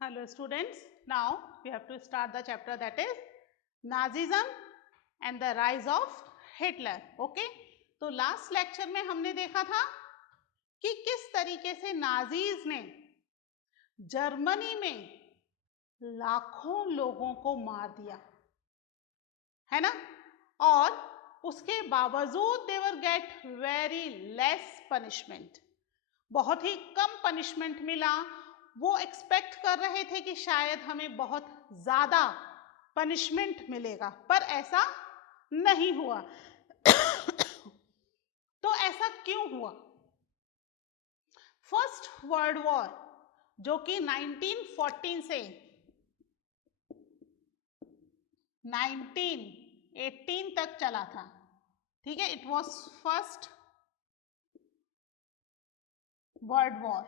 Hello students, now we have to start the chapter that is Nazism and the rise of Hitler. Okay? तो last lecture में हमने देखा था कि किस तरीके से नाजीज ने जर्मनी में लाखों लोगों को मार दिया, है ना? और उसके बावजूद दे वर गेट वेरी लेस पनिशमेंट, बहुत ही कम पनिशमेंट मिला। वो एक्सपेक्ट कर रहे थे कि शायद हमें बहुत ज्यादा पनिशमेंट मिलेगा, पर ऐसा नहीं हुआ। तो ऐसा क्यों हुआ? फर्स्ट वर्ल्ड वॉर जो कि 1914 से 1918 तक चला था, ठीक है, it was first world war,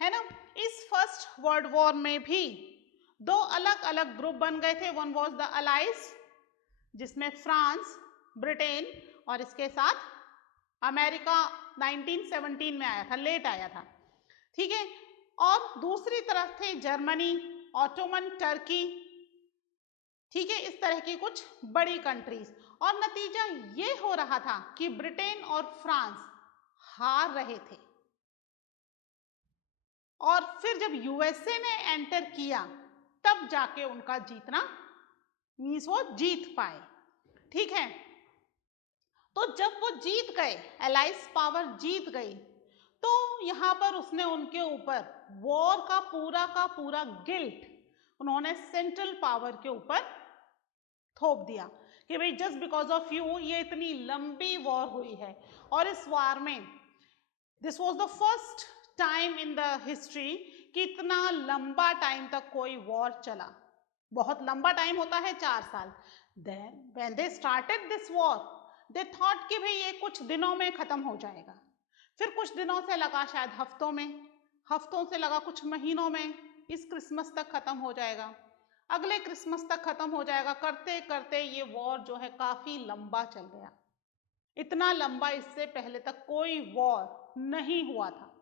है ना? इस फर्स्ट वर्ल्ड वॉर में भी दो अलग अलग ग्रुप बन गए थे। वन वॉज द अलाइज, जिसमें फ्रांस, ब्रिटेन और इसके साथ अमेरिका 1917 में आया था, लेट आया था, ठीक है। और दूसरी तरफ थे जर्मनी, ऑटोमन टर्की, ठीक है, इस तरह की कुछ बड़ी कंट्रीज। और नतीजा ये हो रहा था कि ब्रिटेन और फ्रांस हार रहे थे, और फिर जब यूएसए ने एंटर किया तब जाके उनका जीतना मीन्स वो जीत पाए, ठीक है। तो जब वो जीत गए, एलाइज पावर जीत गई, तो यहां पर उसने उनके ऊपर वॉर का पूरा गिल्ट उन्होंने सेंट्रल पावर के ऊपर थोप दिया कि भाई जस्ट बिकॉज ऑफ यू ये इतनी लंबी वॉर हुई है। और इस वार में this was the first time in the history कि इतना लंबा टाइम तक कोई वॉर चला। बहुत लंबा टाइम होता है 4 साल। Then when they started this war they thought कि भाई ये कुछ दिनों में खत्म हो जाएगा, फिर कुछ दिनों से लगा शायद हफ्तों में, हफ्तों से लगा कुछ महीनों में, इस क्रिसमस तक खत्म हो जाएगा, अगले क्रिसमस तक खत्म हो जाएगा। करते करते ये वॉर जो है काफी लंबा चल गया। इतना लंबा इससे पहले तक कोई वॉर नहीं हुआ था।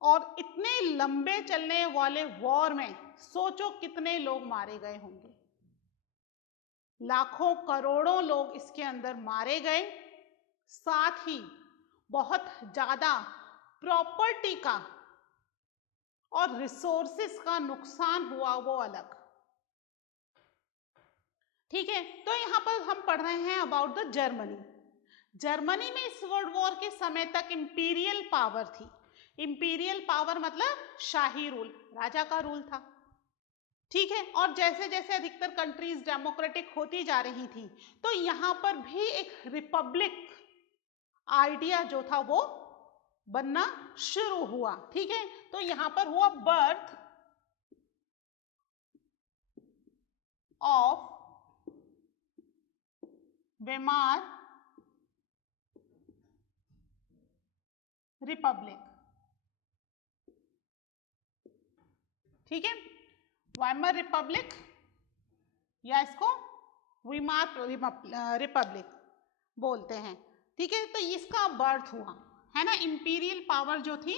और इतने लंबे चलने वाले वॉर में सोचो कितने लोग मारे गए होंगे। लाखों करोड़ों लोग इसके अंदर मारे गए, साथ ही बहुत ज्यादा प्रॉपर्टी का और रिसोर्सेस का नुकसान हुआ, वो अलग, ठीक है। तो यहां पर हम पढ़ रहे हैं अबाउट द जर्मनी। जर्मनी में इस वर्ल्ड वॉर के समय तक इंपीरियल पावर थी। इंपीरियल पावर मतलब शाही रूल, राजा का रूल था, ठीक है। और जैसे जैसे अधिकतर कंट्रीज डेमोक्रेटिक होती जा रही थी, तो यहां पर भी एक रिपब्लिक आइडिया जो था वो बनना शुरू हुआ, ठीक है। तो यहां पर हुआ बर्थ ऑफ वेमार रिपब्लिक, ठीक है। वाइमर रिपब्लिक या इसको वीमार रिपब्लिक बोलते हैं, ठीक है। तो इसका बर्थ हुआ, है ना। इंपीरियल पावर जो थी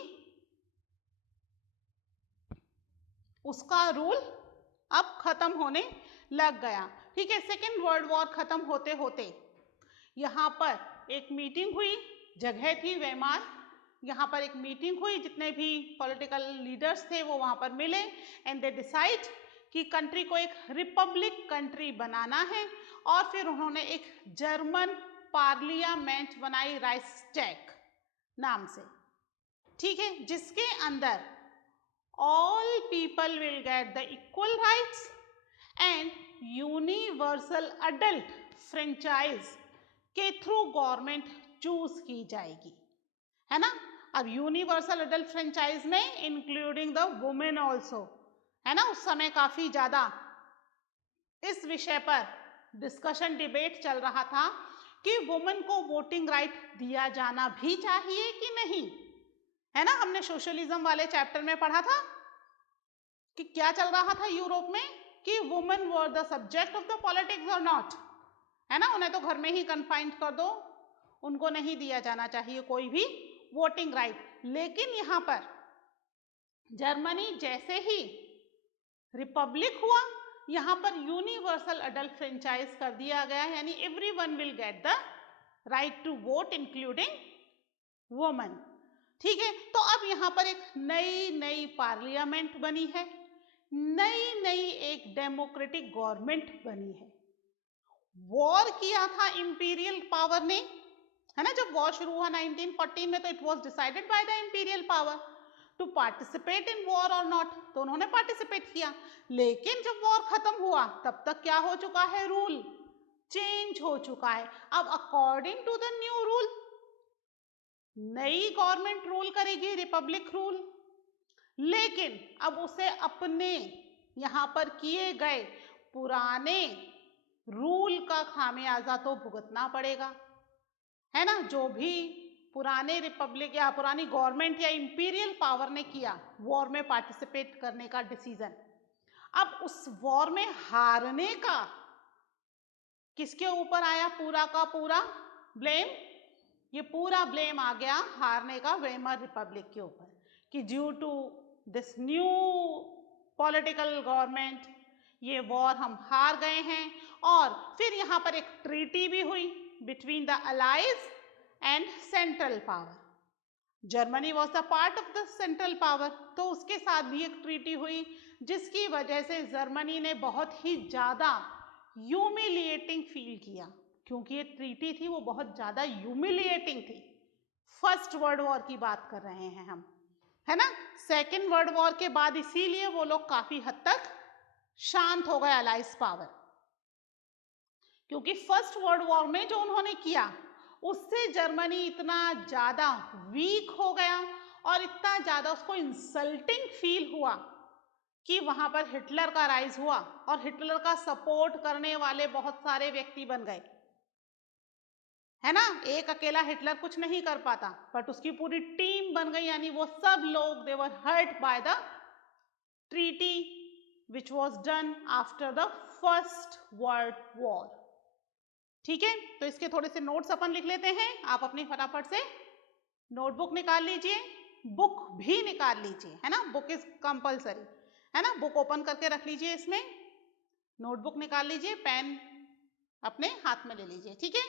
उसका रूल अब खत्म होने लग गया, ठीक है। सेकेंड वर्ल्ड वॉर खत्म होते होते यहाँ पर एक मीटिंग हुई, जगह थी वेमार, यहाँ पर एक मीटिंग हुई, जितने भी पॉलिटिकल लीडर्स थे वो वहाँ पर मिले, एंड दे डिसाइड कि कंट्री को एक रिपब्लिक कंट्री बनाना है। और फिर उन्होंने एक जर्मन पार्लियामेंट बनाई राइक्सटैग नाम से, ठीक है, जिसके अंदर all people will get the equal rights and universal adult franchise के थ्रू गवर्नमेंट चूज की जाएगी, है ना। अब यूनिवर्सल अडल्ट फ्रेंचाइज में इंक्लूडिंग द वुमेन ऑल्सो, है ना। उस समय काफी ज्यादा इस विषय पर डिस्कशन डिबेट चल रहा था कि वुमेन को वोटिंग राइट दिया जाना भी चाहिए कि नहीं, है ना। हमने सोशलिज्म वाले चैप्टर में पढ़ा था कि क्या चल रहा था यूरोप में, कि women were the subject of the politics और नॉट, है ना। उन्हें तो घर में ही कन्फाइंड कर दो, उनको नहीं दिया जाना चाहिए कोई भी वोटिंग राइट। लेकिन यहाँ पर जर्मनी जैसे ही रिपब्लिक हुआ, यहाँ पर यूनिवर्सल अडल्ट फ्रेंचाइज कर दिया गया, यानी everyone will get the right to vote including women. ठीक है, तो अब यहाँ पर एक नई पार्लियामेंट बनी है, नई एक डेमोक्रेटिक गवर्नमेंट बनी है। वॉर किया था इंपीरियल पावर ने, है ना, जब वॉर शुरू हुआ 1914 में, तो it was decided by the imperial power to participate in war और नॉट, तो उन्होंने पार्टिसिपेट किया। लेकिन जब वॉर खत्म हुआ तब तक क्या हो चुका है, रूल चेंज हो चुका है। अब according to the new rule नई गवर्नमेंट रूल करेगी, रिपब्लिक रूल, लेकिन अब उसे अपने यहां पर किए गए पुराने रूल का खामियाजा तो भुगतना पड़ेगा, है ना। जो भी पुराने रिपब्लिक या पुरानी गवर्नमेंट या इंपीरियल पावर ने किया वॉर में पार्टिसिपेट करने का डिसीजन, अब उस वॉर में हारने का किसके ऊपर आया, पूरा का पूरा ब्लेम, ये पूरा ब्लेम आ गया हारने का वेमर रिपब्लिक के ऊपर, कि due to this new political government ये वॉर हम हार गए हैं। और फिर यहाँ पर एक ट्रीटी भी हुई between the allies and central power. Germany was the part of the central power, तो उसके साथ भी एक ट्रीटी हुई, जिसकी वजह से जर्मनी ने बहुत ही ज़्यादा ह्यूमिलिएटिंग फील किया, क्योंकि ये ट्रीटी थी वो बहुत ज़्यादा ह्यूमिलिएटिंग थी। फर्स्ट वर्ल्ड वॉर की बात कर रहे हैं हम, है ना। सेकेंड वर्ल्ड वॉर के बाद इसीलिए वो लोग काफ़ी हद तक शांत हो गए अलाइज पावर, क्योंकि फर्स्ट वर्ल्ड वॉर में जो उन्होंने किया उससे जर्मनी इतना ज़्यादा वीक हो गया और इतना ज़्यादा उसको इंसल्टिंग फील हुआ कि वहाँ पर हिटलर का राइज हुआ और हिटलर का सपोर्ट करने वाले बहुत सारे व्यक्ति बन गए, है ना। एक अकेला हिटलर कुछ नहीं कर पाता, बट उसकी पूरी टीम बन गई, यानी वो सब लोग they were hurt by the treaty which was done after the first world war. ठीक है, तो इसके थोड़े से नोट्स अपन लिख लेते हैं। आप अपनी फटाफट से नोटबुक निकाल लीजिए, बुक भी निकाल लीजिए, है ना, बुक इज कंपल्सरी, है ना। बुक ओपन करके रख लीजिए, इसमें नोटबुक निकाल लीजिए, पेन अपने हाथ में ले लीजिए। ठीक है,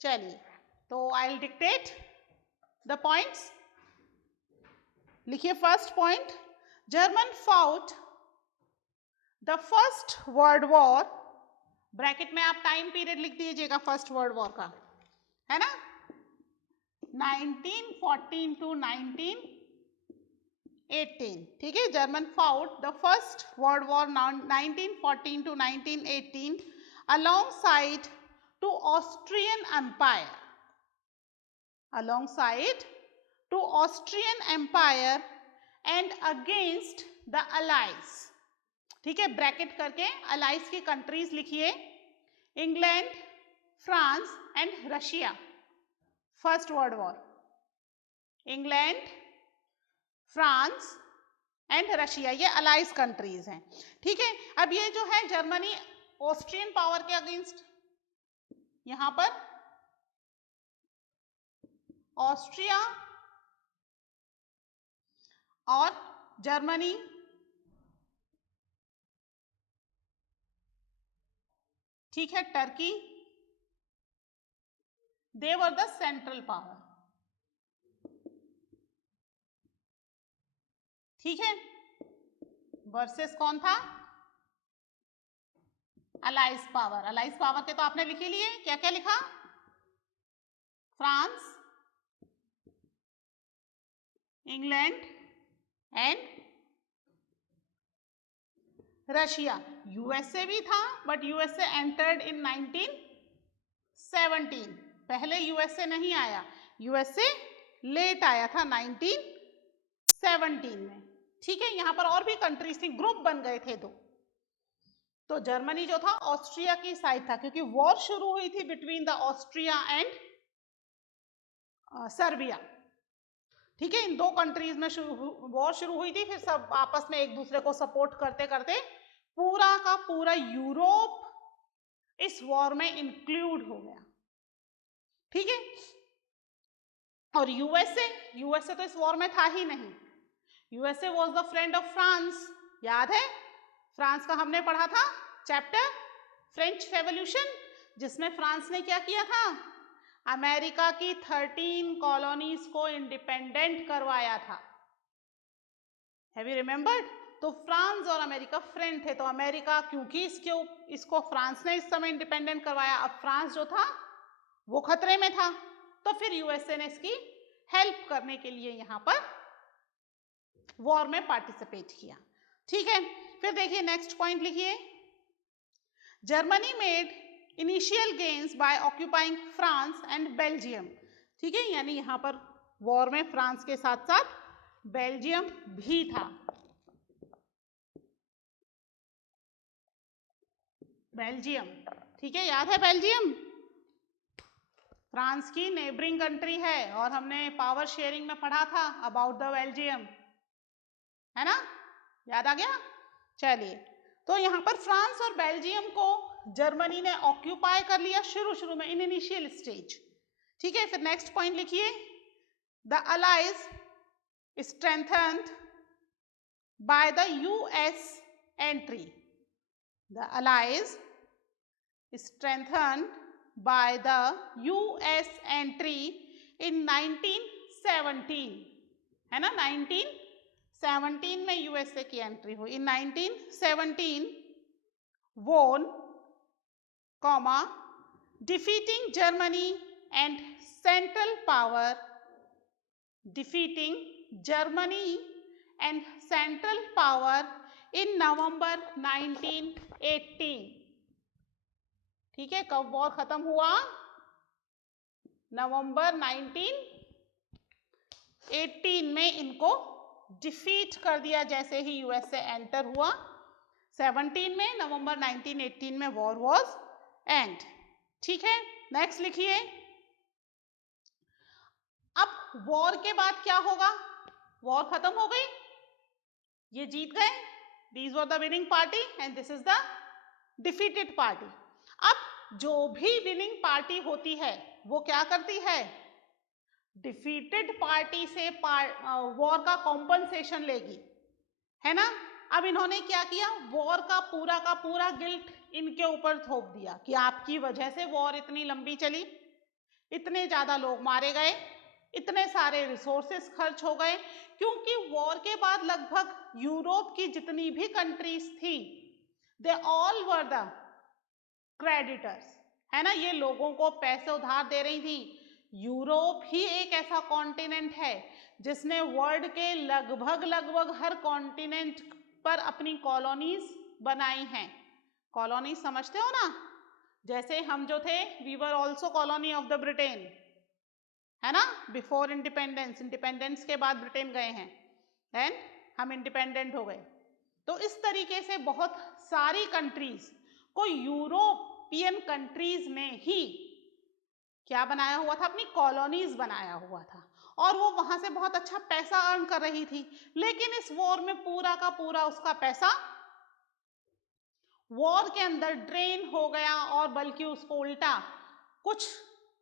चलिए, तो I will dictate the points. लिखिए first point, German fought the first world war, bracket में आप टाइम पीरियड लिख दीजिएगा फर्स्ट वर्ल्ड वॉर का, है ना, 1914 टू 1918। ठीक है, German fought the first world war 1914 to 1918 alongside to Austrian Empire, alongside to Austrian Empire and against the Allies। ठीक है, ब्रैकेट करके अलाइज की कंट्रीज लिखिए, England, France and Russia. First world war, England, France and Russia, ये allies countries हैं। ठीक है, अब ये जो है जर्मनी ऑस्ट्रियन पावर के अगेंस्ट, यहां पर ऑस्ट्रिया और जर्मनी, ठीक है, Turkey, they were the central power. ठीक है, वर्सेस कौन था, अलाइज पावर। अलाइज पावर के तो आपने लिख ही लिए, क्या क्या लिखा, France, England and Russia. USA भी था, बट यूएसए एंटर्ड इन 1917, पहले यूएसए नहीं आया, यूएसए लेट आया था 1917 में। ठीक है, यहां पर और भी कंट्रीज थी, ग्रुप बन गए थे दो। तो जर्मनी जो था ऑस्ट्रिया की साइड था, क्योंकि वॉर शुरू हुई थी between the Austria and Serbia. ठीक है, इन दो कंट्रीज में वॉर शुरू हुई थी, फिर सब आपस में एक दूसरे को सपोर्ट करते करते पूरा का पूरा यूरोप इस वॉर में इंक्लूड हो गया। ठीक है, और यूएसए तो इस वॉर में था ही नहीं, USA was the friend of France, याद है? फ्रांस का हमने पढ़ा था चैप्टर फ्रेंच रेवोल्यूशन, जिसमें फ्रांस ने क्या किया था? अमेरिका की 13 कॉलोनीज को इंडिपेंडेंट करवाया था। Have you remembered? तो फ्रांस और अमेरिका फ्रेंड थे, तो अमेरिका क्योंकि इसको फ्रांस ने इस समय इंडिपेंडेंट करवाया, अब फ्रांस जो था वो खतरे में था, तो फिर यूएसए ने इसकी हेल्प करने के लिए यहाँ पर वॉर में पार्टिसिपेट किया। ठीक है, फिर देखिए नेक्स्ट पॉइंट लिखिए, Germany made initial gains by occupying France and Belgium. ठीक है, यानी यहाँ पर वॉर में फ्रांस के साथ साथ बेल्जियम भी था। बेल्जियम, ठीक है, याद है बेल्जियम? फ्रांस की नेबरिंग कंट्री है और हमने पावर शेयरिंग में पढ़ा था अबाउट द बेल्जियम, है ना? याद आ गया? चलिए, तो यहाँ पर फ्रांस और बेल्जियम को जर्मनी ने ऑक्यूपाई कर लिया शुरू में, इन इनिशियल स्टेज। ठीक है, फिर नेक्स्ट पॉइंट लिखिए, the allies strengthened by the US entry. The allies strengthened by the US entry in 1917, है ना? 1917 में यूएसए की एंट्री हुई। In 1917 won, defeating Germany and Central Power, defeating Germany and Central Power in November 1918। ठीक है, कब war खत्म हुआ? नवंबर 1918 में इनको डिफीट कर दिया जैसे ही यूएसए एंटर हुआ। 17 में, नवंबर 1918 में वॉर वॉज एंड। ठीक है, नेक्स्ट लिखिए, अब वॉर के बाद क्या होगा? वॉर खत्म हो गई, ये जीत गए, these were the winning party and this is the defeated party. अब जो भी विनिंग पार्टी होती है वो क्या करती है? डिफीटेड पार्टी से वॉर का कॉम्पनसेशन लेगी, है ना? अब इन्होंने क्या किया? वॉर का पूरा गिल्ट इनके ऊपर थोप दिया कि आपकी वजह से वॉर इतनी लंबी चली, इतने ज्यादा लोग मारे गए, इतने सारे रिसोर्सेस खर्च हो गए, क्योंकि वॉर के बाद लगभग यूरोप की जितनी भी कंट्रीज थी, they all were the creditors, है ना? ये लोगों को पैसे उधार दे रही थी। यूरोप ही एक ऐसा कॉन्टिनेंट है जिसने वर्ल्ड के लगभग हर कॉन्टिनेंट पर अपनी कॉलोनीज बनाई हैं। कॉलोनीज समझते हो ना? जैसे हम जो थे, we were also colony of the Britain, है ना? बिफोर इंडिपेंडेंस, इंडिपेंडेंस के बाद ब्रिटेन गए हैं, देन हम इंडिपेंडेंट हो गए। तो इस तरीके से बहुत सारी कंट्रीज को यूरोपियन कंट्रीज ने ही क्या बनाया हुआ था? अपनी कॉलोनीज बनाया हुआ था, और वो वहां से बहुत अच्छा पैसा अर्न कर रही थी। लेकिन इस वॉर में पूरा का पूरा उसका पैसा वॉर के अंदर ड्रेन हो गया, और बल्कि उसको उल्टा कुछ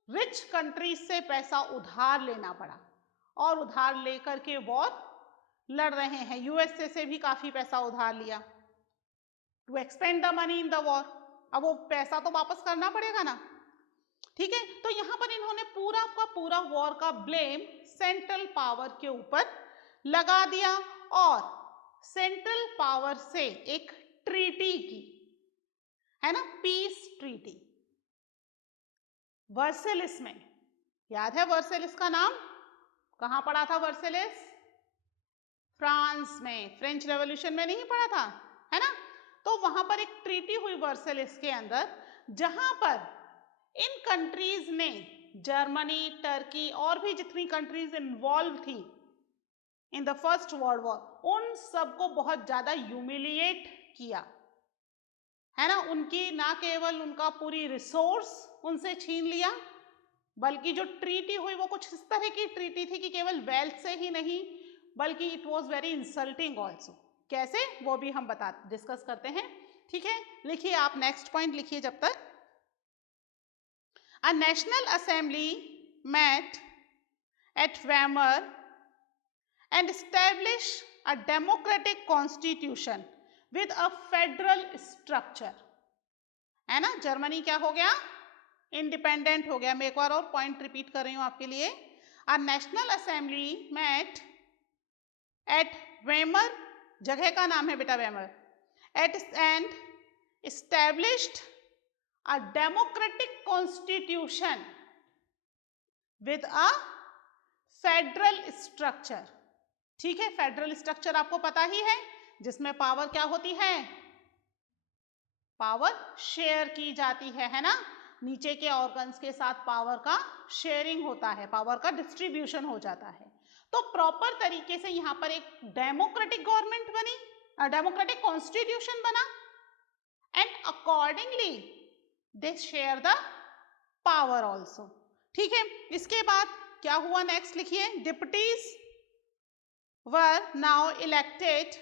रिच कंट्रीज से पैसा उधार लेना पड़ा, और उधार लेकर के वॉर लड़ रहे हैं। यूएसए से भी काफी पैसा उधार लिया to expend the money in the war. अब वो पैसा तो वापस करना पड़ेगा ना, ठीक है? तो यहां पर इन्होंने पूरा का पूरा वॉर का ब्लेम सेंट्रल पावर के ऊपर लगा दिया, और सेंट्रल पावर से एक ट्रीटी की, है ना? पीस ट्रीटी वर्सेलिस में। याद है वर्सेलिस का नाम? कहां पढ़ा था वर्सेलिस? फ्रांस में, फ्रेंच रेवोल्यूशन में नहीं पढ़ा था, है ना? तो वहां पर एक ट्रीटी हुई वर्सेलिस के अंदर, जहां पर इन कंट्रीज ने, जर्मनी, टर्की और भी जितनी कंट्रीज इन्वॉल्व थी in the first world war, उन सबको बहुत ज्यादा ह्यूमिलिएट किया, है ना? उनकी ना केवल उनका पूरी रिसोर्स उनसे छीन लिया, बल्कि जो ट्रीटी हुई वो कुछ इस तरह की ट्रीटी थी कि केवल वेल्थ से ही नहीं, बल्कि it was very insulting also. कैसे, वो भी हम डिस्कस करते हैं। ठीक है, लिखिए आप नेक्स्ट पॉइंट लिखिए जब तक। A national assembly met at Weimar and established a democratic constitution with a federal structure. है ना, जर्मनी क्या हो गया, इंडिपेंडेंट हो गया। मैं एक बार और पॉइंट रिपीट कर रही हूं आपके लिए। A national assembly met at Weimar, जगह का नाम है बेटा Weimar, at and established a democratic constitution with a federal structure। ठीक है, फेडरल स्ट्रक्चर आपको पता ही है, जिसमें पावर क्या होती है, पावर शेयर की जाती है ना, नीचे के ऑर्गन्स के साथ पावर का शेयरिंग होता है, पावर का डिस्ट्रीब्यूशन हो जाता है। तो प्रॉपर तरीके से यहाँ पर एक डेमोक्रेटिक गवर्नमेंट बनी, डेमोक्रेटिक कॉन्स्टिट्यूशन बना, and accordingly they share the power also। ठीक है, इसके बाद क्या हुआ नेक्स्ट लिखिए, deputies were now elected,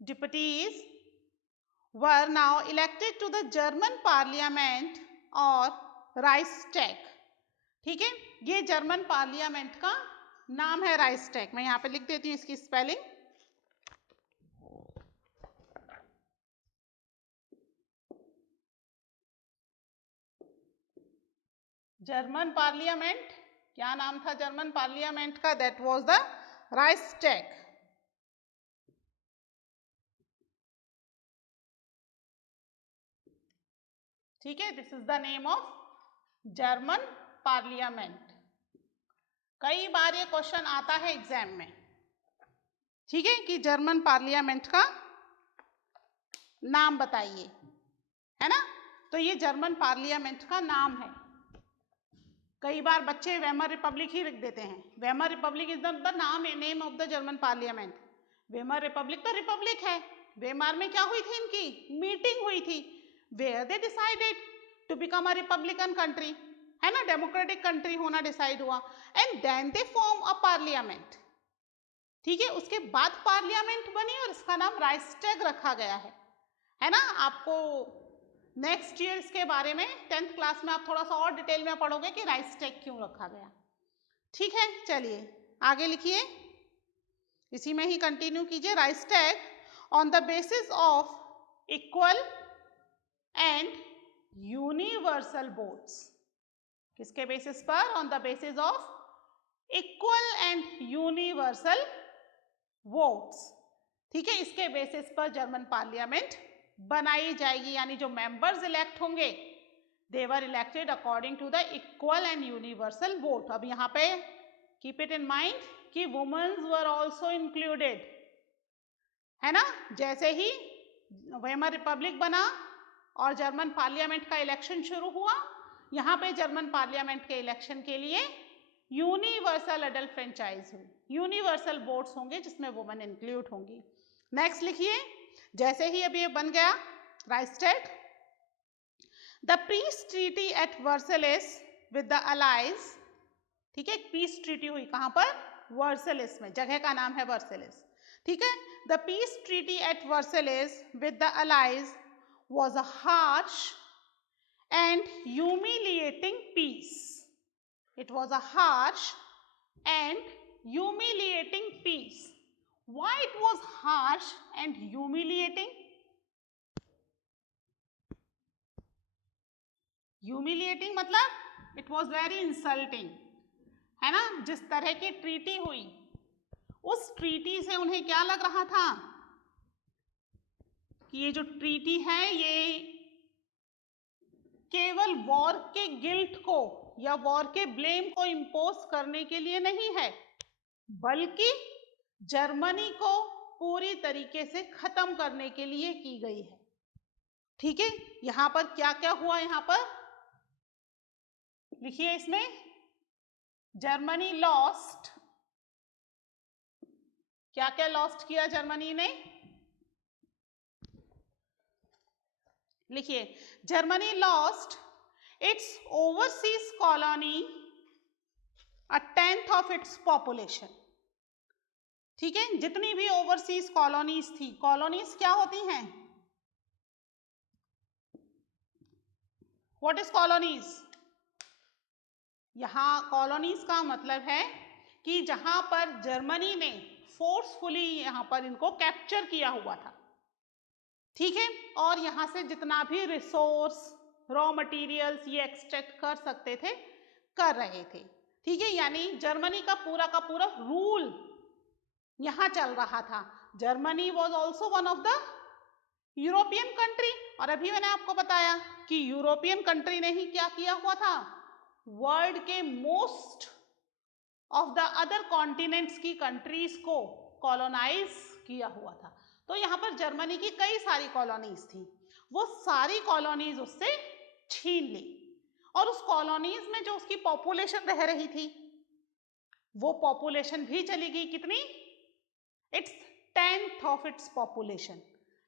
deputies were now elected to the German parliament और राइक्सटैग। ठीक है, ये जर्मन पार्लियामेंट का नाम है राइक्सटैग। मैं यहाँ पे लिख देती हूँ इसकी स्पेलिंग। जर्मन पार्लियामेंट, क्या नाम था जर्मन पार्लियामेंट का, दैट वाज द राइक्सटैग। ठीक है, this is the name of German parliament. कई बार ये क्वेश्चन आता है एग्जाम में, ठीक है, कि जर्मन पार्लियामेंट का नाम बताइए, है ना। तो ये जर्मन पार्लियामेंट का नाम है। कई बार बच्चे वेमर रिपब्लिक ही लिख देते हैं। वेमर रिपब्लिक इज द नाम, name of the German parliament. Weimar republic तो रिपब्लिक है। वेमर में क्या हुई थी, इनकी मीटिंग हुई थी, where they decided to become a republican country, है ना, डेमोक्रेटिक कंट्री होना डिसाइड हुआ, and then they form a parliament. ठीक है, उसके बाद पार्लियामेंट बनी और इसका नाम राइक्सटैग रखा गया है ना। आपको नेक्स्ट ईयर इसके बारे में 10th क्लास में आप थोड़ा सा और डिटेल में पढ़ोगे कि राइक्सटैग क्यों रखा गया। ठीक है, चलिए आगे लिखिए, इसी में ही कंटिन्यू कीजिए। Reichstag on the basis of equal and universal votes. किसके बेसिस पर, on the basis of equal and universal votes. ठीक है, इसके बेसिस पर जर्मन पार्लियामेंट बनाई जाएगी, यानी जो मेंबर्स इलेक्ट होंगे they were elected according to the equal and universal vote. अब यहाँ पे कीप इट इन माइंड कि वुमेन्स वर आल्सो इंक्लूडेड, है ना। जैसे ही वेमर रिपब्लिक बना और जर्मन पार्लियामेंट का इलेक्शन शुरू हुआ, यहाँ पे जर्मन पार्लियामेंट के इलेक्शन के लिए यूनिवर्सल अडल्ट फ्रेंचाइज हुई, यूनिवर्सल वोट्स होंगे जिसमें वुमेन इंक्लूड होंगी। नेक्स्ट लिखिए, जैसे ही अभी ये बन गया Reichstag, the peace treaty at Versailles with the allies. ठीक है, पीस ट्रीटी हुई कहां पर, वर्सेलिस में, जगह का नाम है वर्सेलिस। ठीक है, the peace treaty at Versailles with the allies was a harsh and humiliating peace. It was a harsh and humiliating peace. Why it was harsh and humiliating? Humiliating मतलब it was very insulting, है ना। जिस तरह की treaty हुई, उस treaty से उन्हें क्या लग रहा था कि ये जो ट्रीटी है ये केवल वॉर के गिल्ट को या वॉर के ब्लेम को इम्पोज करने के लिए नहीं है, बल्कि जर्मनी को पूरी तरीके से खत्म करने के लिए की गई है। ठीक है, यहां पर क्या क्या हुआ, यहां पर लिखिए, इसमें जर्मनी लॉस्ट, क्या क्या लॉस्ट किया जर्मनी ने, लिखिए, Germany lost its overseas colony a 10th of its population. ठीक है, जितनी भी ओवरसीज कॉलोनीज थी, कॉलोनीज क्या होती हैं, व्हाट इज कॉलोनीज, यहां कॉलोनीज का मतलब है कि जहां पर जर्मनी ने फोर्सफुली यहाँ पर इनको कैप्चर किया हुआ था, ठीक है। और यहाँ से जितना भी रिसोर्स, रॉ मटेरियल्स ये एक्सट्रैक्ट कर सकते थे, कर रहे थे, ठीक है। यानी जर्मनी का पूरा रूल यहाँ चल रहा था। Germany was also one of the European country, और अभी मैंने आपको बताया कि यूरोपियन कंट्री ने ही क्या किया हुआ था, वर्ल्ड के most of the other continents की कंट्रीज को कॉलोनाइज किया हुआ था। तो यहाँ पर जर्मनी की कई सारी कॉलोनीज थी, वो सारी कॉलोनीज उससे छीन ली, और उस कॉलोनीज में जो उसकी पॉपुलेशन रह रही थी वो पॉपुलेशन भी चली गई। कितनी? It's 10th of its population,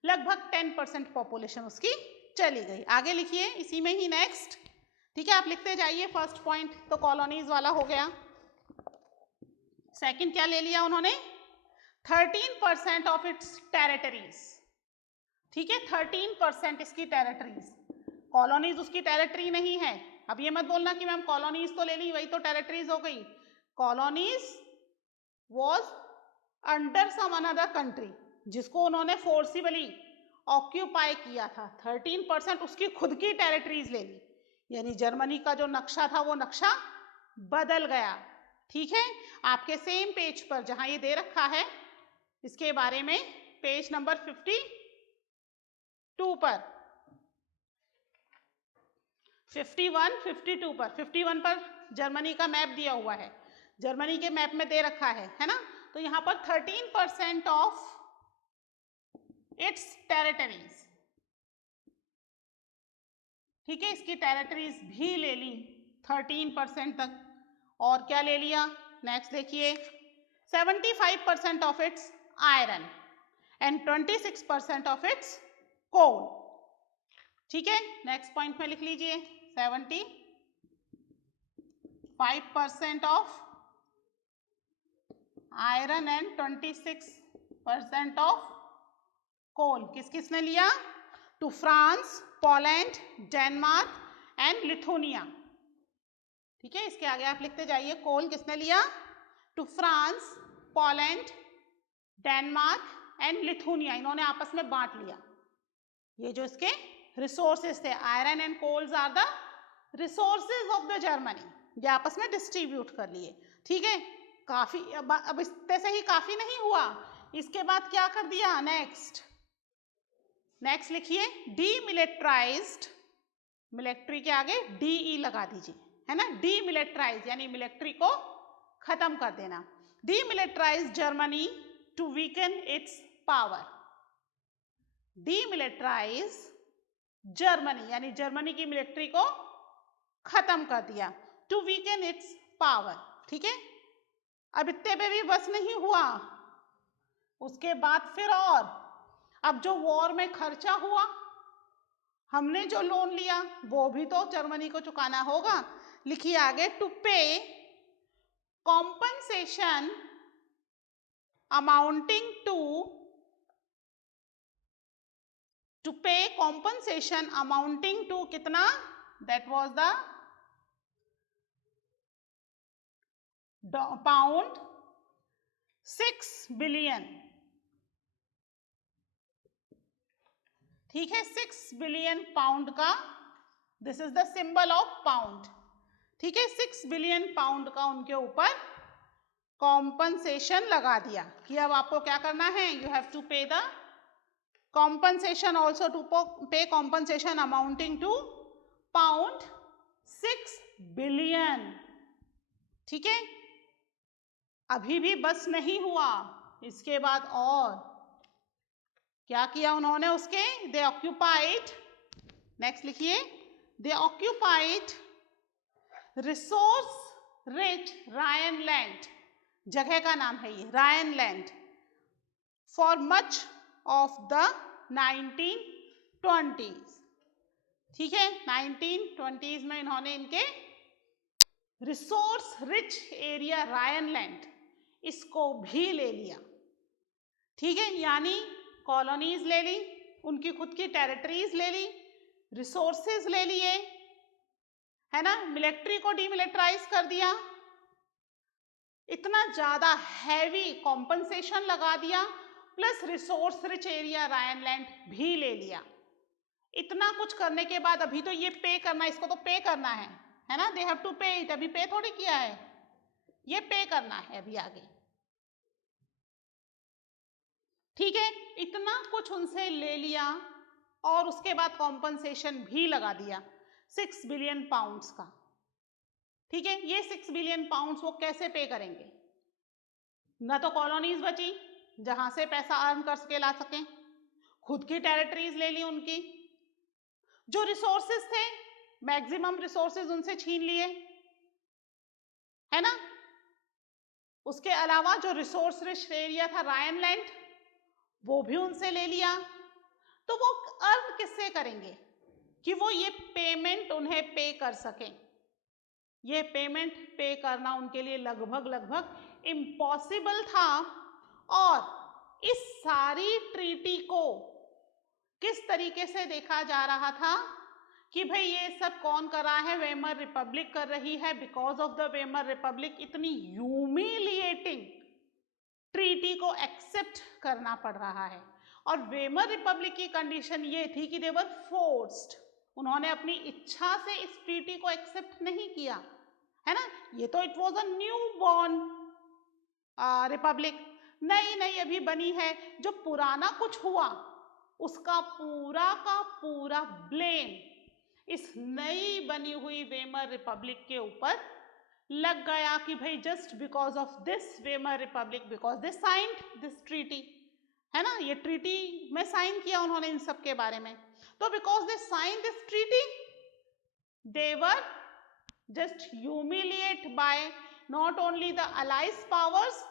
लगभग 10% पॉपुलेशन उसकी चली गई। आगे लिखिए इसी में ही नेक्स्ट, ठीक है, आप लिखते जाइए। फर्स्ट पॉइंट तो कॉलोनीज वाला हो गया। सेकंड क्या ले लिया उन्होंने? 13% ऑफ इट्स टेरिटरीज, ठीक है, 13% इसकी टेरिटरीज। कॉलोनीज उसकी टेरिटरी नहीं है। अब ये मत बोलना कि मैम कॉलोनीज तो ले ली, वही तो टेरिटरीज हो गई। Colonies was under some another country, जिसको उन्होंने फोर्सिबली ऑक्यूपाई किया था। 13% उसकी खुद की टेरिटरीज ले ली, यानी जर्मनी का जो नक्शा था वो नक्शा बदल गया, ठीक है। आपके सेम पेज पर जहां ये दे रखा है इसके बारे में, पेज नंबर 52 पर, 51, 52 पर, 51 पर जर्मनी का मैप दिया हुआ है, जर्मनी के मैप में दे रखा है ना। तो यहाँ पर 13% ऑफ इट्स टेरिटरीज, ठीक है, इसकी टेरिटरीज भी ले ली 13% तक। और क्या ले लिया? नेक्स्ट देखिए, 75% of its iron and 26% of its coal, ठीक है। नेक्स्ट पॉइंट में लिख लीजिए 75% of iron and 26% of coal किस किसने लिया? To France, Poland, Denmark and Lithuania, ठीक है। इसके आगे आप लिखते जाइए, कोल किसने लिया? To France, Poland, Denmark and Lithuania, इन्होंने आपस में बांट लिया। ये जो इसके रिसोर्सेज थे, iron and coals are the resources of the Germany, ये आपस में डिस्ट्रीब्यूट कर लिए, ठीक है। काफी, अब इससे से ही काफी नहीं हुआ, इसके बाद क्या कर दिया? नेक्स्ट लिखिए, डीमिलिटराइज्ड, मिलिट्री के आगे डीई लगा दीजिए, है ना। डीमिलिटराइज यानी मिलिट्री को खत्म कर देना। Demilitarise Germany to weaken its power, demilitarise Germany यानी जर्मनी की मिलिट्री को खत्म कर दिया, टू वीकन इट्स पावर, ठीक है। अब इतने पे भी बस नहीं हुआ, उसके बाद फिर और, अब जो वॉर में खर्चा हुआ, हमने जो लोन लिया वो भी तो जर्मनी को चुकाना होगा। लिखिए आगे, to pay compensation amounting to pay compensation amounting to कितना? That was the pound 6 billion, ठीक है, 6 बिलियन पाउंड का, this is the symbol of pound, ठीक है। 6 बिलियन पाउंड का उनके ऊपर कॉम्पनसेशन लगा दिया कि अब आपको क्या करना है, you have to pay the compensation, also to pay compensation amounting to pound 6 billion, ठीक है। अभी भी बस नहीं हुआ, इसके बाद और क्या किया उन्होंने? उसके दे ऑक्यूपाइड, नेक्स्ट लिखिए, they occupied resource rich Rhineland, जगह का नाम है ये Rhineland, for much of the 1920s, ठीक है। 1920s में इन्होंने इनके रिसोर्स रिच एरिया रायनलैंड इसको भी ले लिया, ठीक है। यानी कॉलोनीज ले ली, उनकी खुद की टेरिटरीज ले ली, रिसोर्सेज ले लिए, है ना, मिलिट्री को डीमिलिटराइज कर दिया, इतना ज्यादा हैवी कॉम्पनसेशन लगा दिया, प्लस रिसोर्स रिच एरिया रायनलैंड भी ले लिया। इतना कुछ करने के बाद अभी तो ये पे करना, इसको तो पे करना है ना, दे हैव टू पे इट, अभी पे थोड़ी किया है, ये पे करना है अभी आगे। ठीक है, इतना कुछ उनसे ले लिया और उसके बाद कॉम्पनसेशन भी लगा दिया 6 बिलियन पाउंड्स का। ठीक है, ये 6 बिलियन पाउंड्स वो कैसे पे करेंगे? न तो कॉलोनीज बची जहां से पैसा अर्न कर सके, ला सकें, खुद की टेरिटरीज ले ली उनकी, जो रिसोर्सेज थे मैक्सिमम रिसोर्सेज उनसे छीन लिए, है ना। उसके अलावा जो रिसोर्स रिच एरिया था रायनलैंड, वो भी उनसे ले लिया। तो वो अर्न किससे करेंगे कि वो ये पेमेंट उन्हें पे कर सकें? ये पेमेंट पे करना उनके लिए लगभग इम्पॉसिबल था। और इस सारी ट्रीटी को किस तरीके से देखा जा रहा था कि भाई ये सब कौन कर रहा है? वेमर रिपब्लिक कर रही है। Because of the Weimar Republic इतनी ह्यूमिलिएटिंग ट्रीटी को एक्सेप्ट करना पड़ रहा है। और वेमर रिपब्लिक की कंडीशन ये थी कि दे वर फोर्स्ड, उन्होंने अपनी इच्छा से इस ट्रीटी को एक्सेप्ट नहीं किया, है ना। ये तो it was a new born Republic, नई अभी बनी है। जो पुराना कुछ हुआ उसका पूरा का पूरा ब्लेम इस नई बनी हुई वेमर रिपब्लिक के ऊपर लग गया कि भाई just because of this Weimar Republic, because they signed this treaty, है ना, ये ट्रीटी में साइन किया उन्होंने इन सब के बारे में। तो because they sign this treaty they were just humiliate by not only the allies powers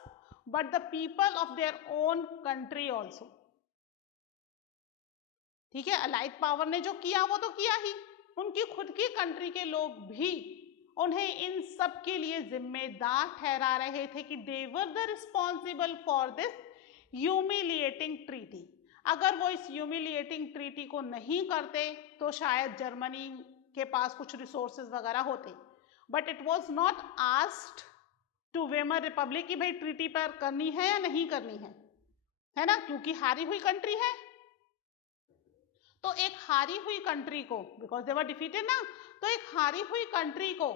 but the people of their own country also. ठीक है, अलाइड पावर ने जो किया वो तो किया ही, उनकी खुद की कंट्री के लोग भी उन्हें इन सब के लिए जिम्मेदार ठहरा रहे थे कि they were the responsible for this humiliating treaty. अगर वो इस ह्यूमिलिएटिंग ट्रीटी को नहीं करते तो शायद जर्मनी के पास कुछ रिसोर्सेज वगैरह होते, but it was not asked to Weimar republic कि भाई ट्रीटी पर करनी है या नहीं करनी है ना, क्योंकि हारी हुई कंट्री है। तो एक हारी हुई कंट्री को, बिकॉज दे वर डिफीटेड ना, तो एक हारी हुई कंट्री को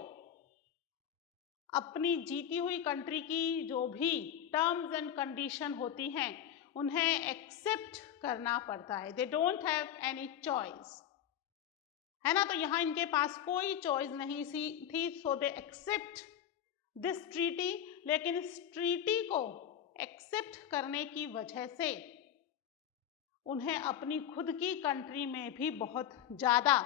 अपनी जीती हुई कंट्री की जो भी टर्म्स एंड कंडीशन होती हैं उन्हें एक्सेप्ट करना पड़ता है। They don't have any choice, है ना। तो यहां इनके पास कोई चॉइस नहीं थी, सो दे एक्सेप्ट दिस ट्रीटी। लेकिन इस ट्रीटी को एक्सेप्ट करने की वजह से उन्हें अपनी खुद की कंट्री में भी बहुत ज़्यादा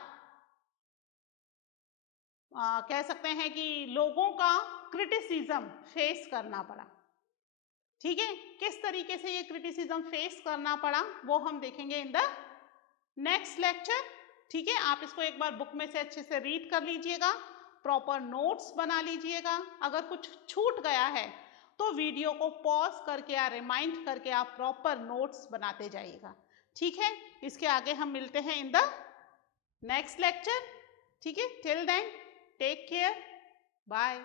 कह सकते हैं कि लोगों का क्रिटिसिज्म फेस करना पड़ा। ठीक है, किस तरीके से ये क्रिटिसिज्म फेस करना पड़ा वो हम देखेंगे इन द नेक्स्ट लेक्चर। ठीक है, आप इसको एक बार बुक में से अच्छे से रीड कर लीजिएगा, प्रॉपर नोट्स बना लीजिएगा। अगर कुछ छूट गया है तो वीडियो को पॉज करके या रिमाइंड करके आप प्रॉपर नोट्स बनाते जाइएगा। ठीक है, इसके आगे हम मिलते हैं इन द नेक्स्ट लेक्चर। ठीक है, till then take care, bye.